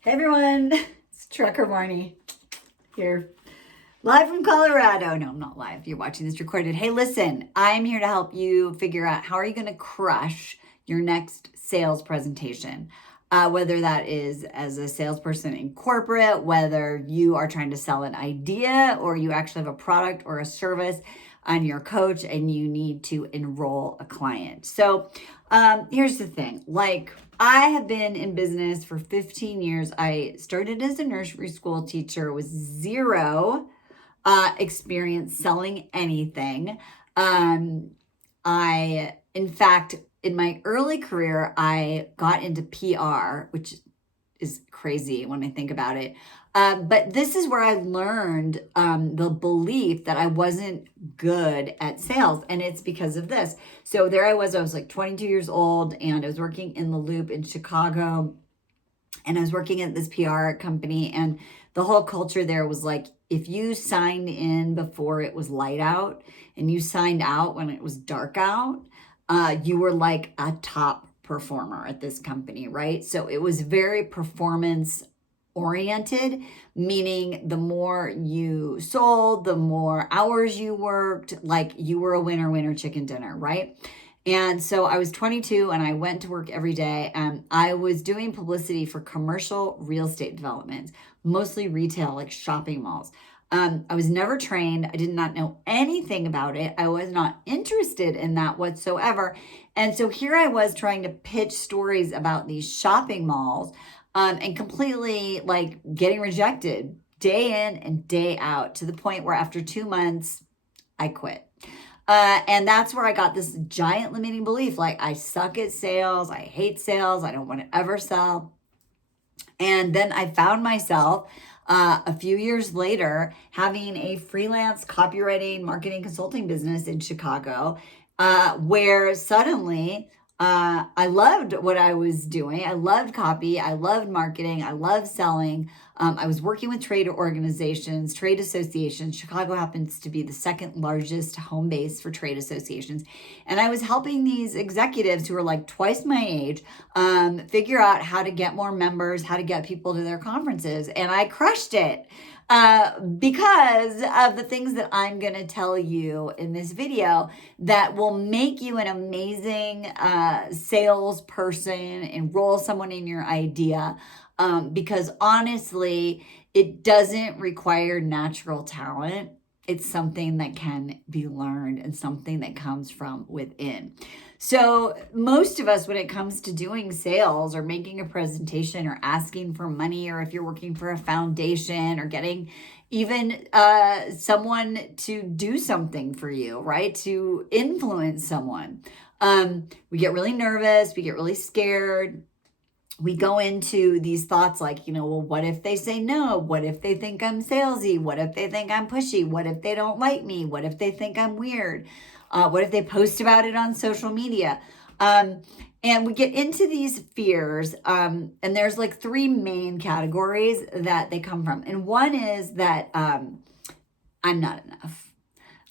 Hey everyone, it's Trucker Marni here, live from Colorado. No, I'm not live. You're watching this recorded. Hey, listen, I'm here to help you figure out how are you going to crush your next sales presentation. Whether that is as a salesperson in corporate, whether you are trying to sell an idea or you actually have a product or a service and you're a coach and you need to enroll a client. So here's the thing, I have been in business for 15 years. I started as a nursery school teacher with zero experience selling anything. In fact, in my early career, I got into PR, which is crazy when I think about it. But this is where I learned the belief that I wasn't good at sales. And it's because of this. So there I was like 22 years old and I was working in the Loop in Chicago. And I was working at this PR company. And the whole culture there was like, if you signed in before it was light out and you signed out when it was dark out, you were like a top performer at this company, right? So it was very performance oriented, meaning the more you sold, the more hours you worked, like you were a winner, chicken dinner, right? And so I was 22 and I went to work every day and I was doing publicity for commercial real estate developments, mostly retail, like shopping malls. I was never trained. I did not know anything about it. I was not interested in that whatsoever. And so here I was trying to pitch stories about these shopping malls and completely like getting rejected day in and day out to the point where after 2 months, I quit. And that's where I got this giant limiting belief. Like I suck at sales. I hate sales. I don't want to ever sell. And then I found myself a few years later having a freelance copywriting marketing consulting business in Chicago, where suddenly I loved what I was doing. I loved copy. I loved marketing. I loved selling. I was working with trade organizations, trade associations. Chicago happens to be the second largest home base for trade associations. And I was helping these executives who were like twice my age figure out how to get more members, how to get people to their conferences. And I crushed it. Because of the things that I'm going to tell you in this video that will make you an amazing salesperson, enroll someone in your idea. Because honestly, it doesn't require natural talent. It's something that can be learned and something that comes from within. So most of us, when it comes to doing sales or making a presentation or asking for money, or if you're working for a foundation or getting even someone to do something for you, right? To influence someone. We get really nervous. We get really scared. We go into these thoughts like, well, what if they say no? What if they think I'm salesy? What if they think I'm pushy? What if they don't like me? What if they think I'm weird? What if they post about it on social media? And we get into these fears, and there's like 3 main categories that they come from. And one is that I'm not enough,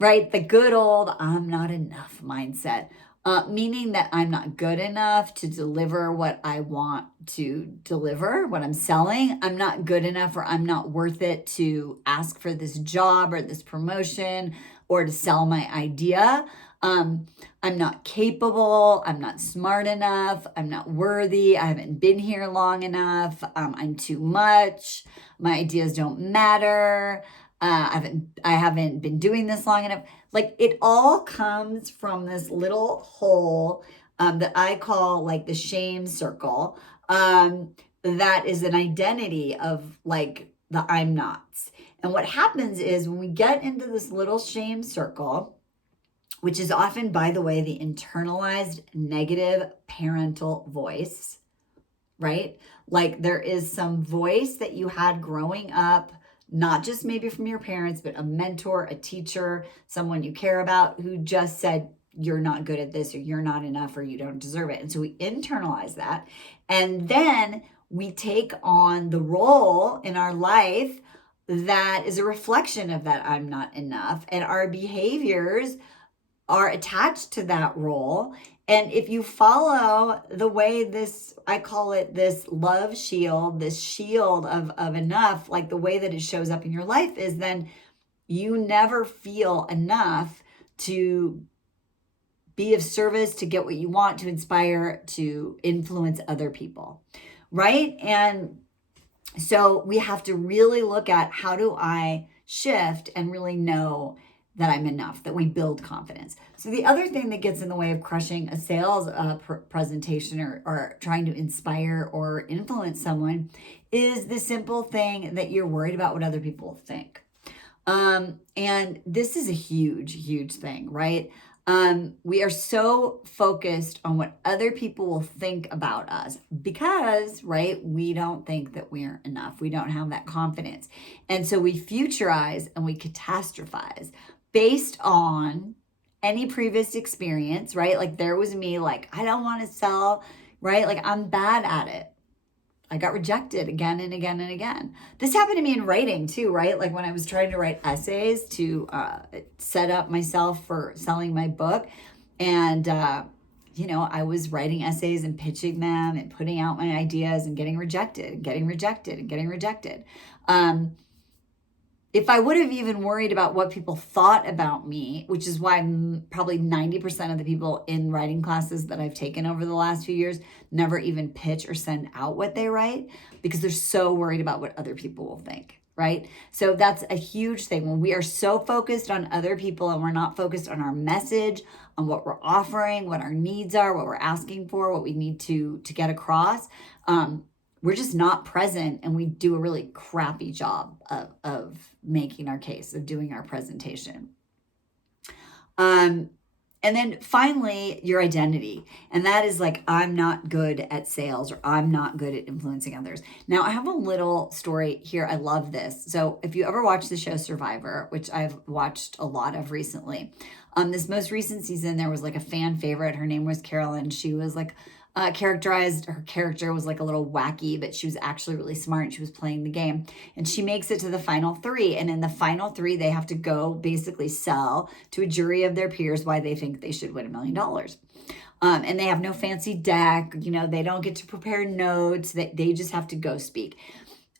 right? The good old I'm not enough mindset. Meaning that I'm not good enough to deliver what I want to deliver, what I'm selling. I'm not good enough or I'm not worth it to ask for this job or this promotion or to sell my idea. I'm not capable. I'm not smart enough. I'm not worthy. I haven't been here long enough. I'm too much. My ideas don't matter. I haven't been doing this long enough. Like it all comes from this little hole that I call like the shame circle. That is an identity of like the I'm nots. And what happens is when we get into this little shame circle, which is often, by the way, the internalized negative parental voice, right? Like there is some voice that you had growing up, not just maybe from your parents, but a mentor, a teacher, someone you care about who just said, you're not good at this, or you're not enough, or you don't deserve it. And so we internalize that. And then we take on the role in our life that is a reflection of that I'm not enough. And our behaviors are attached to that role. And if you follow the way this, I call it this love shield, this shield of enough, like the way that it shows up in your life is then you never feel enough to be of service, to get what you want, to inspire, to influence other people, right? And so we have to really look at, how do I shift and really know that I'm enough, that we build confidence. So the other thing that gets in the way of crushing a sales presentation or trying to inspire or influence someone is the simple thing that you're worried about what other people think. And this is a huge, huge thing, right? We are so focused on what other people will think about us because, right, we don't think that we're enough. We don't have that confidence. And so we futurize and we catastrophize based on any previous experience, right? Like there was me, like, I don't want to sell, right? Like I'm bad at it. I got rejected again and again and again. This happened to me in writing too, right? Like when I was trying to write essays to set up myself for selling my book. And, I was writing essays and pitching them and putting out my ideas and getting rejected and getting rejected and getting rejected. If I would have even worried about what people thought about me, which is why probably 90% of the people in writing classes that I've taken over the last few years never even pitch or send out what they write because they're so worried about what other people will think, right? So that's a huge thing. When we are so focused on other people and we're not focused on our message, on what we're offering, what our needs are, what we're asking for, what we need to get across, we're just not present, and we do a really crappy job of making our case, of doing our presentation. And then finally, your identity. And that is like, I'm not good at sales, or I'm not good at influencing others. Now, I have a little story here. I love this. So if you ever watch the show Survivor, which I've watched a lot of recently, this most recent season, there was like a fan favorite. Her name was Carolyn. She was like, her character was like a little wacky, but she was actually really smart, and she was playing the game, and she makes it to the final three. And in the final three, they have to go basically sell to a jury of their peers why they think they should win $1 million. And they have no fancy deck, they don't get to prepare notes, they just have to go speak.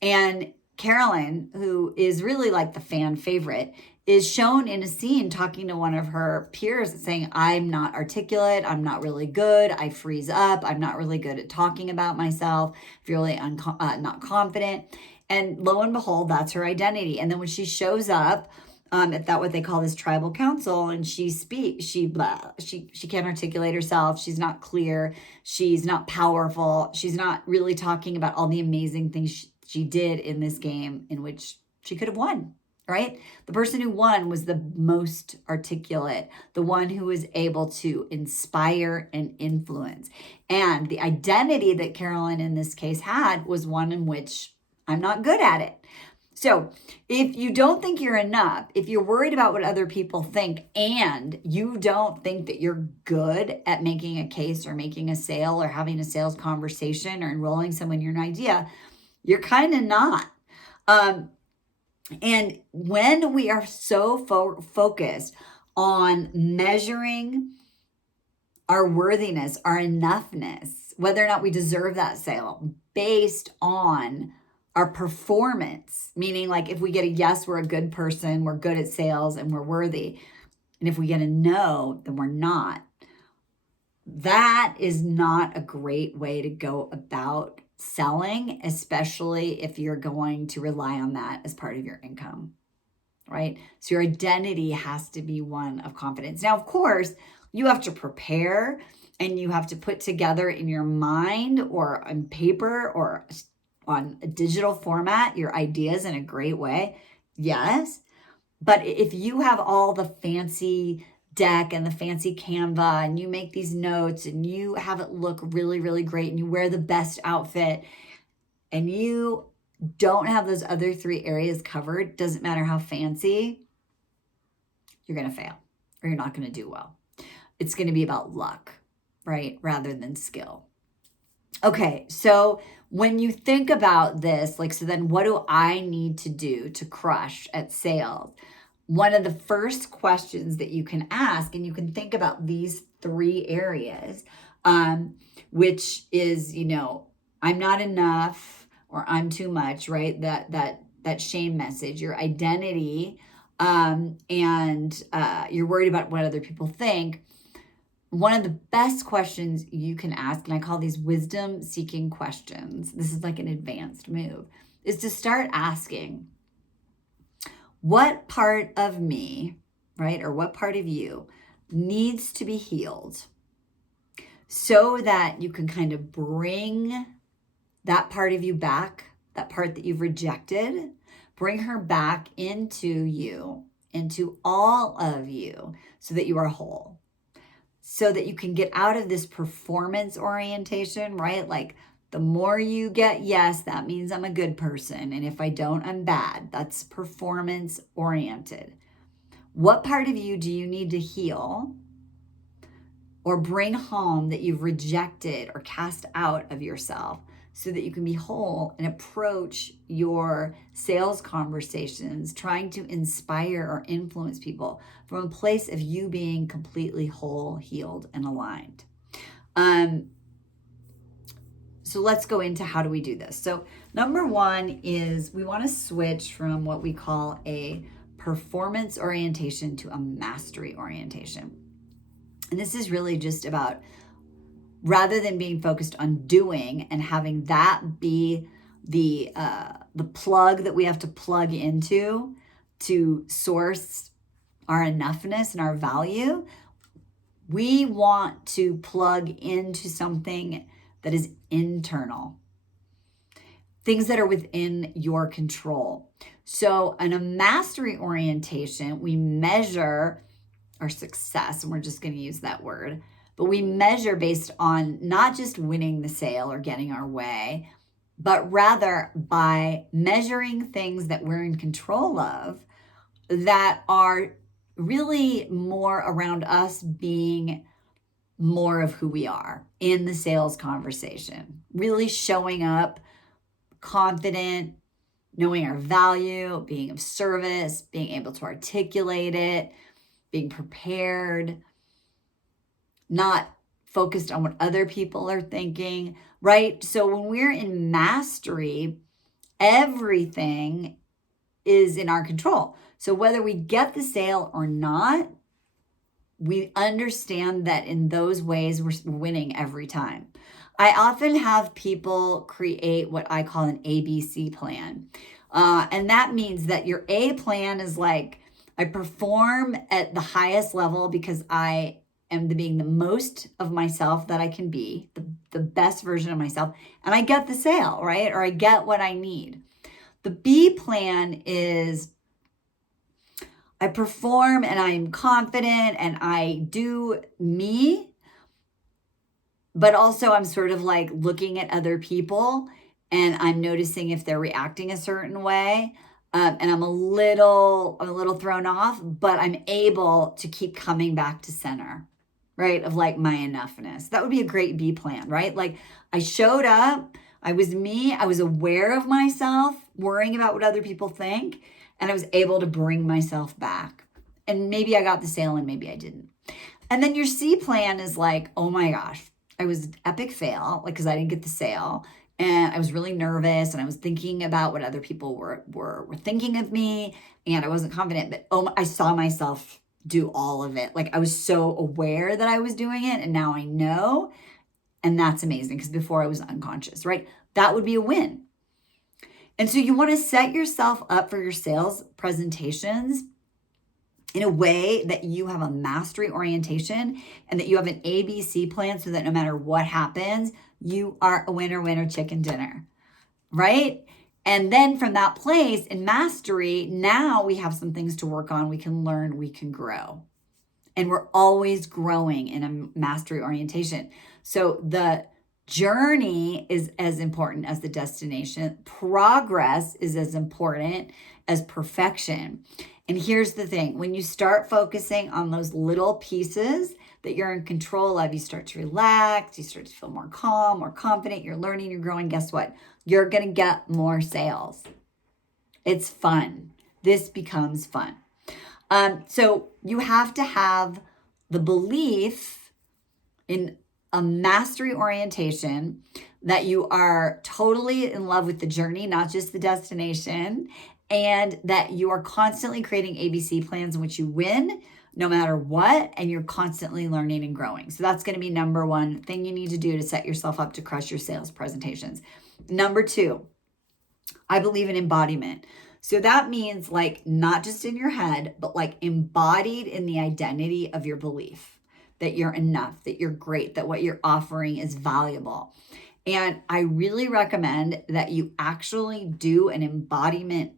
And Carolyn, who is really like the fan favorite, is shown in a scene talking to one of her peers saying, I'm not articulate, I'm not really good, I freeze up, I'm not really good at talking about myself, I feel really not confident. And lo and behold, that's her identity. And then when she shows up at that, what they call this tribal council, and she speaks, she can't articulate herself, she's not clear, she's not powerful, she's not really talking about all the amazing things she did in this game in which she could have won. Right? The person who won was the most articulate, the one who was able to inspire and influence. And the identity that Carolyn in this case had was one in which I'm not good at it. So if you don't think you're enough, if you're worried about what other people think, and you don't think that you're good at making a case or making a sale or having a sales conversation or enrolling someone in your idea, you're kind of not. And when we are so focused on measuring our worthiness, our enoughness, whether or not we deserve that sale based on our performance, meaning like if we get a yes, we're a good person, we're good at sales, and we're worthy. And if we get a no, then we're not. That is not a great way to go about selling, especially if you're going to rely on that as part of your income, right? So your identity has to be one of confidence. Now, of course, you have to prepare, and you have to put together in your mind or on paper or on a digital format your ideas in a great way. Yes. But if you have all the fancy deck and the fancy Canva, and you make these notes, and you have it look really, really great, and you wear the best outfit, and you don't have those other three areas covered, doesn't matter how fancy, you're going to fail, or you're not going to do well. It's going to be about luck, right? Rather than skill. Okay, so when you think about this, so then what do I need to do to crush at sales? One of the first questions that you can ask, and you can think about these 3 areas, which is, I'm not enough or I'm too much, right? That shame message, your identity, and you're worried about what other people think. One of the best questions you can ask, and I call these wisdom-seeking questions, this is like an advanced move, is to start asking, what part of me, right, or what part of you needs to be healed so that you can kind of bring that part of you back, that part that you've rejected, bring her back into you, into all of you, so that you are whole. So that you can get out of this performance orientation, right? Like the more you get yes, that means I'm a good person. And if I don't, I'm bad. That's performance oriented. What part of you do you need to heal or bring home that you've rejected or cast out of yourself so that you can be whole and approach your sales conversations trying to inspire or influence people from a place of you being completely whole, healed, and aligned? So let's go into how do we do this. So number 1 is we want to switch from what we call a performance orientation to a mastery orientation. And this is really just about, rather than being focused on doing and having that be the plug that we have to plug into to source our enoughness and our value, we want to plug into something that is internal, things that are within your control. So in a mastery orientation, we measure our success, and we're just going to use that word, but we measure based on not just winning the sale or getting our way, but rather by measuring things that we're in control of that are really more around us being more of who we are in the sales conversation, really showing up confident, knowing our value, being of service, being able to articulate it, being prepared, not focused on what other people are thinking, right? So when we're in mastery, everything is in our control. So whether we get the sale or not, we understand that in those ways, we're winning every time. I often have people create what I call an ABC plan. And that means that your A plan is like, I perform at the highest level because I am being the most of myself that I can be, the best version of myself, and I get the sale, right? Or I get what I need. The B plan is I perform and I'm confident and I do me, but also I'm sort of like looking at other people and I'm noticing if they're reacting a certain way. And I'm a little thrown off, but I'm able to keep coming back to center, right? Of like my enoughness. That would be a great B plan, right? Like I showed up, I was me, I was aware of myself, worrying about what other people think, and I was able to bring myself back. And maybe I got the sale and maybe I didn't. And then your C plan is like, oh my gosh, I was an epic fail, like, because I didn't get the sale. And I was really nervous and I was thinking about what other people were thinking of me. And I wasn't confident, but I saw myself do all of it. Like I was so aware that I was doing it and now I know. And that's amazing because before I was unconscious, right? That would be a win. And so you want to set yourself up for your sales presentations in a way that you have a mastery orientation and that you have an ABC plan so that no matter what happens, you are a winner, chicken dinner, right? And then from that place in mastery, now we have some things to work on. We can learn, we can grow. And we're always growing in a mastery orientation. So the journey is as important as the destination. Progress is as important as perfection. And here's the thing, when you start focusing on those little pieces that you're in control of, you start to relax, you start to feel more calm, more confident, you're learning, you're growing. Guess what? You're going to get more sales. It's fun. This becomes fun. So you have to have the belief in a mastery orientation, that you are totally in love with the journey, not just the destination, and that you are constantly creating ABC plans in which you win no matter what, and you're constantly learning and growing. So that's going to be number one thing you need to do to set yourself up to crush your sales presentations. Number two, I believe in embodiment. So that means like not just in your head, but like embodied in the identity of your belief that you're enough, that you're great, that what you're offering is valuable. And I really recommend that you actually do an embodiment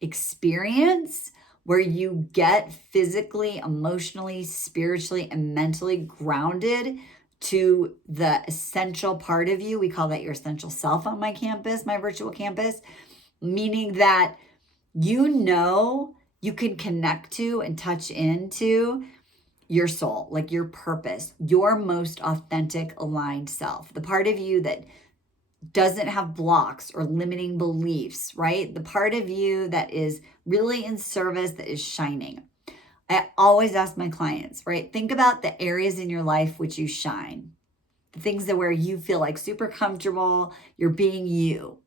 experience where you get physically, emotionally, spiritually, and mentally grounded to the essential part of you. We call that your essential self on my campus, my virtual campus, meaning that you know you can connect to and touch into your soul, like your purpose, your most authentic, aligned self, the part of you that doesn't have blocks or limiting beliefs, right? The part of you that is really in service, that is shining. I always ask my clients, right? Think about the areas in your life which you shine, the things that where you feel like super comfortable, you're being you.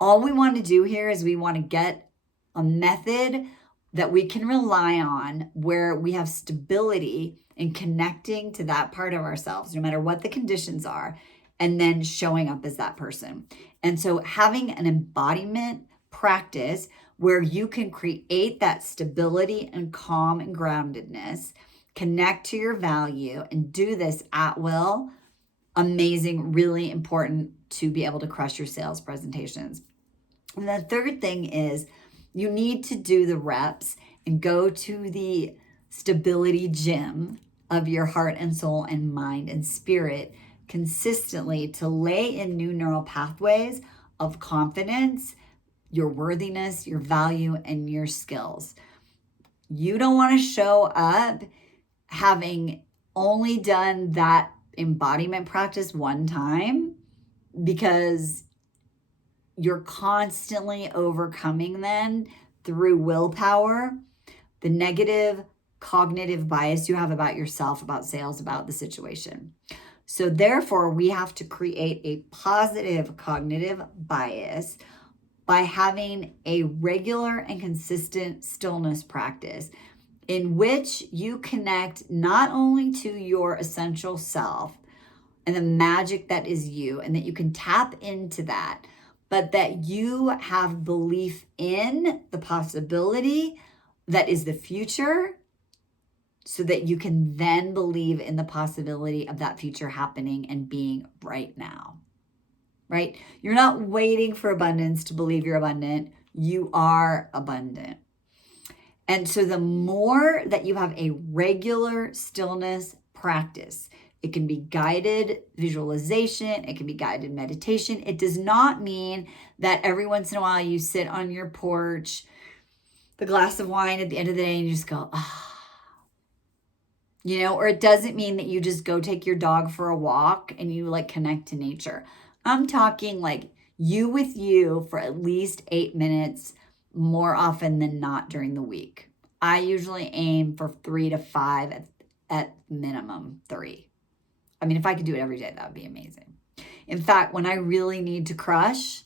All we want to do here is we want to get a method that we can rely on where we have stability in connecting to that part of ourselves, no matter what the conditions are, and then showing up as that person. And so having an embodiment practice where you can create that stability and calm and groundedness, connect to your value, and do this at will, amazing, really important to be able to crush your sales presentations. And the third thing is you need to do the reps and go to the stability gym of your heart and soul and mind and spirit consistently to lay in new neural pathways of confidence, your worthiness, your value, and your skills. You don't want to show up having only done that embodiment practice one time because you're constantly overcoming then through willpower, the negative cognitive bias you have about yourself, about sales, about the situation. So therefore, we have to create a positive cognitive bias by having a regular and consistent stillness practice in which you connect not only to your essential self and the magic that is you, and that you can tap into that, but that you have belief in the possibility that is the future, so that you can then believe in the possibility of that future happening and being right now, right? You're not waiting for abundance to believe you're abundant. You are abundant. And so the more that you have a regular stillness practice, it can be guided visualization, it can be guided meditation. It does not mean that every once in a while you sit on your porch, the glass of wine at the end of the day, and you just go, ah. Or it doesn't mean that you just go take your dog for a walk and you like connect to nature. I'm talking like you with you for at least 8 minutes more often than not during the week. I usually aim for 3 to 5 at minimum 3. I mean, if I could do it every day, that would be amazing. In fact, when I really need to crush,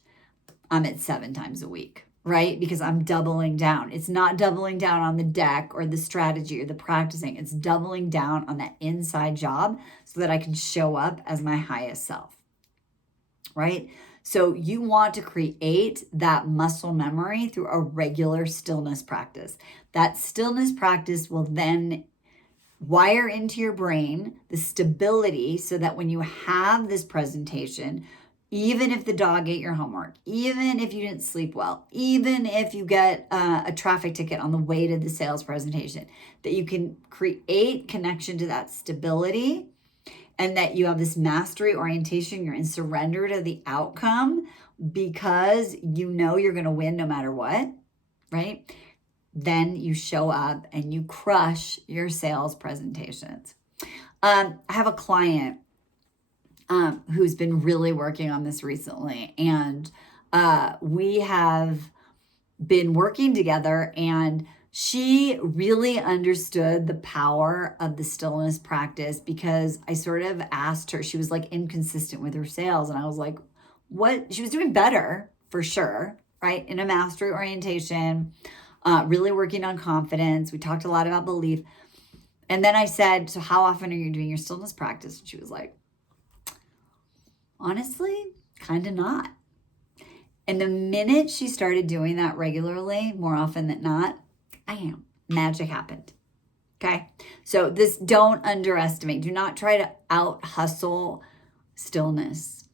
I'm at 7 times a week, right? Because I'm doubling down. It's not doubling down on the deck or the strategy or the practicing. It's doubling down on that inside job so that I can show up as my highest self, right? So you want to create that muscle memory through a regular stillness practice. That stillness practice will then wire into your brain the stability so that when you have this presentation, even if the dog ate your homework, even if you didn't sleep well, even if you get a traffic ticket on the way to the sales presentation, that you can create connection to that stability, and that you have this mastery orientation. You're in surrender to the outcome because you know you're going to win no matter what, right? Then you show up and you crush your sales presentations. I have a client who's been really working on this recently, and we have been working together, and She really understood the power of the stillness practice because I sort of asked her, she was like inconsistent with her sales. And I was like, what? She was doing better for sure, right? In a mastery orientation, really working on confidence. We talked a lot about belief. And then I said, so how often are you doing your stillness practice? And she was like, honestly, kind of not. And the minute she started doing that regularly, more often than not, magic happened. Okay. So this, don't underestimate. Do not try to out hustle stillness.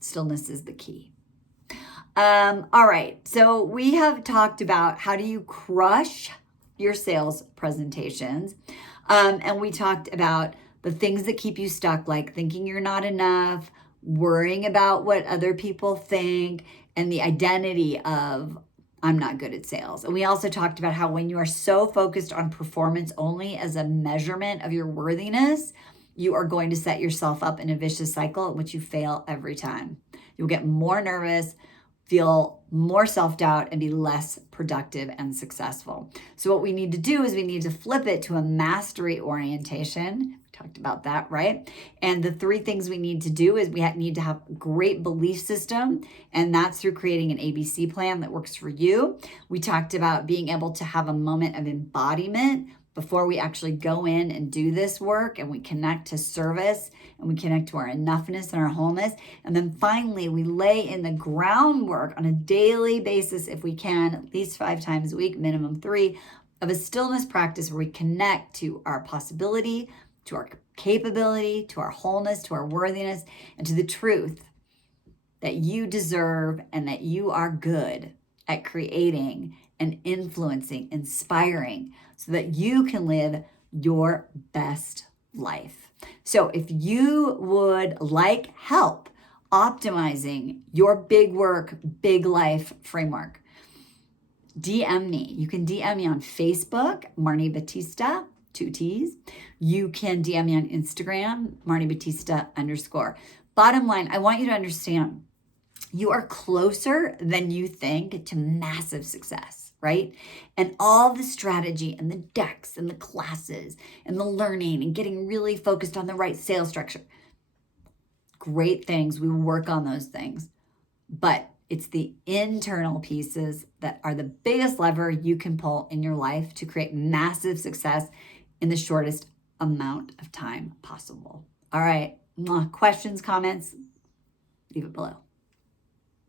Stillness is the key. All right. So we have talked about how do you crush your sales presentations. And we talked about the things that keep you stuck, like thinking you're not enough, worrying about what other people think, and the identity of I'm not good at sales. And we also talked about how when you are so focused on performance only as a measurement of your worthiness, you are going to set yourself up in a vicious cycle in which you fail every time. You'll get more nervous, feel more self-doubt, and be less productive and successful. So what we need to do is we need to flip it to a mastery orientation. We talked about that, right? And the 3 things we need to do is we need to have a great belief system, and that's through creating an ABC plan that works for you. We talked about being able to have a moment of embodiment before we actually go in and do this work, and we connect to service, and we connect to our enoughness and our wholeness. And then finally, we lay in the groundwork on a daily basis, if we can, at least 5 times a week, minimum 3, of a stillness practice where we connect to our possibility, to our capability, to our wholeness, to our worthiness, and to the truth that you deserve and that you are good at creating and influencing, inspiring, so that you can live your best life. So if you would like help optimizing your big work, big life framework, DM me. You can DM me on Facebook, Marni Battista, 2 T's. You can DM me on Instagram, Marni Battista _. Bottom line, I want you to understand you are closer than you think to massive success, right? And all the strategy and the decks and the classes and the learning and getting really focused on the right sales structure. Great things. We work on those things. But it's the internal pieces that are the biggest lever you can pull in your life to create massive success in the shortest amount of time possible. All right. Questions, comments? Leave it below.